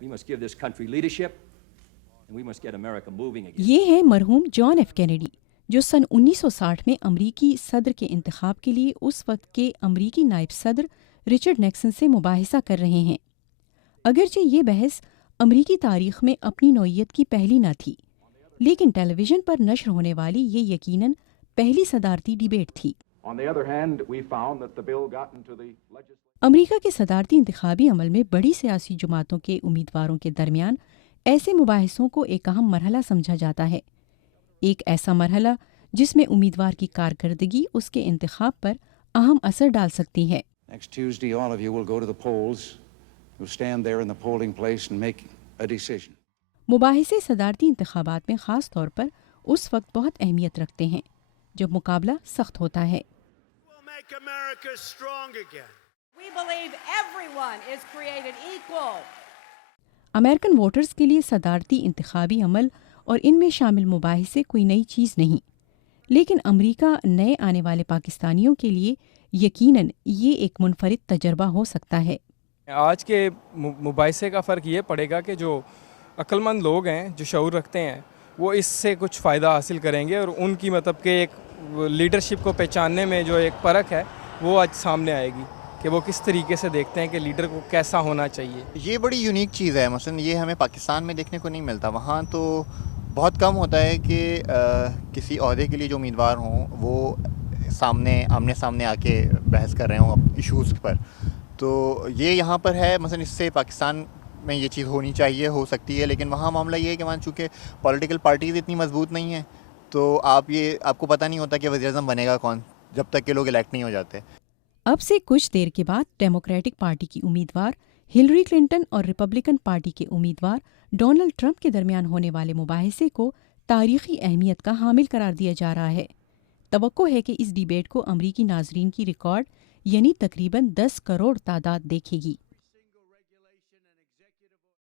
We must give this country leadership and we must get America moving again. یہ ہیں مرحوم John F Kennedy جو سن 1960 میں امریکی صدر کے انتخاب کے لیے اس وقت کے امریکی نائب صدر رچرڈ نیکسن سے مباحثہ کر رہے ہیں۔ اگرچہ یہ بحث امریکی تاریخ میں اپنی نوعیت کی پہلی نہ تھی، لیکن ٹیلی ویژن پر نشر ہونے والی یہ یقیناً پہلی صدارتی ڈیبیٹ تھی۔ امریکہ کے صدارتی انتخابی عمل میں بڑی سیاسی جماعتوں کے امیدواروں کے درمیان ایسے مباحثوں کو ایک اہم مرحلہ سمجھا جاتا ہے، ایک ایسا مرحلہ جس میں امیدوار کی کارکردگی اس کے انتخاب پر اہم اثر ڈال سکتی ہے۔ Next Tuesday, all of you will go to the polls. You'll stand there in the polling place and make a decision. مباحثے صدارتی انتخابات میں خاص طور پر اس وقت بہت اہمیت رکھتے ہیں جب مقابلہ سخت ہوتا ہے۔ We'll make America strong again. We believe everyone is created equal. American voters کے لیے صدارتی انتخابی عمل اور ان میں شامل مباحثے کوئی نئی چیز نہیں، لیکن امریکہ نئے آنے والے پاکستانیوں کے لیے یقیناً یہ ایک منفرد تجربہ ہو سکتا ہے۔ آج کے مباحثے کا فرق یہ پڑے گا کہ جو عقل مند لوگ ہیں، جو شعور رکھتے ہیں، وہ اس سے کچھ فائدہ حاصل کریں گے اور ان کی مطلب کہ ایک لیڈرشپ کو پہچاننے میں جو ایک پرکھ ہے وہ آج سامنے آئے گی کہ وہ کس طریقے سے دیکھتے ہیں کہ لیڈر کو کیسا ہونا چاہیے۔ یہ بڑی یونیک چیز ہے، مثلا یہ ہمیں پاکستان میں دیکھنے کو نہیں ملتا، وہاں تو بہت کم ہوتا ہے کہ کسی عہدے کے لیے جو امیدوار ہوں وہ آمنے سامنے آ کے بحث کر رہے ہوں ایشوز پر، تو یہ یہاں پر ہے۔ مثلا اس سے پاکستان میں یہ چیز ہونی چاہیے، ہو سکتی ہے، لیکن وہاں معاملہ یہ ہے کہ وہاں چونکہ پولیٹیکل پارٹیز اتنی مضبوط نہیں ہیں تو آپ کو پتہ نہیں ہوتا کہ وزیر اعظم بنے گا کون جب تک کہ لوگ الیکٹ نہیں ہو جاتے۔ اب سے کچھ دیر کے بعد ڈیموکریٹک پارٹی کی امیدوار ہلری کلنٹن اور ریپبلکن پارٹی کے امیدوار ڈونلڈ ٹرمپ کے درمیان ہونے والے مباحثے کو تاریخی اہمیت کا حامل قرار دیا جا رہا ہے۔ توقع ہے کہ اس ڈیبیٹ کو امریکی ناظرین کی ریکارڈ یعنی تقریباً 10 کروڑ تعداد دیکھے گی۔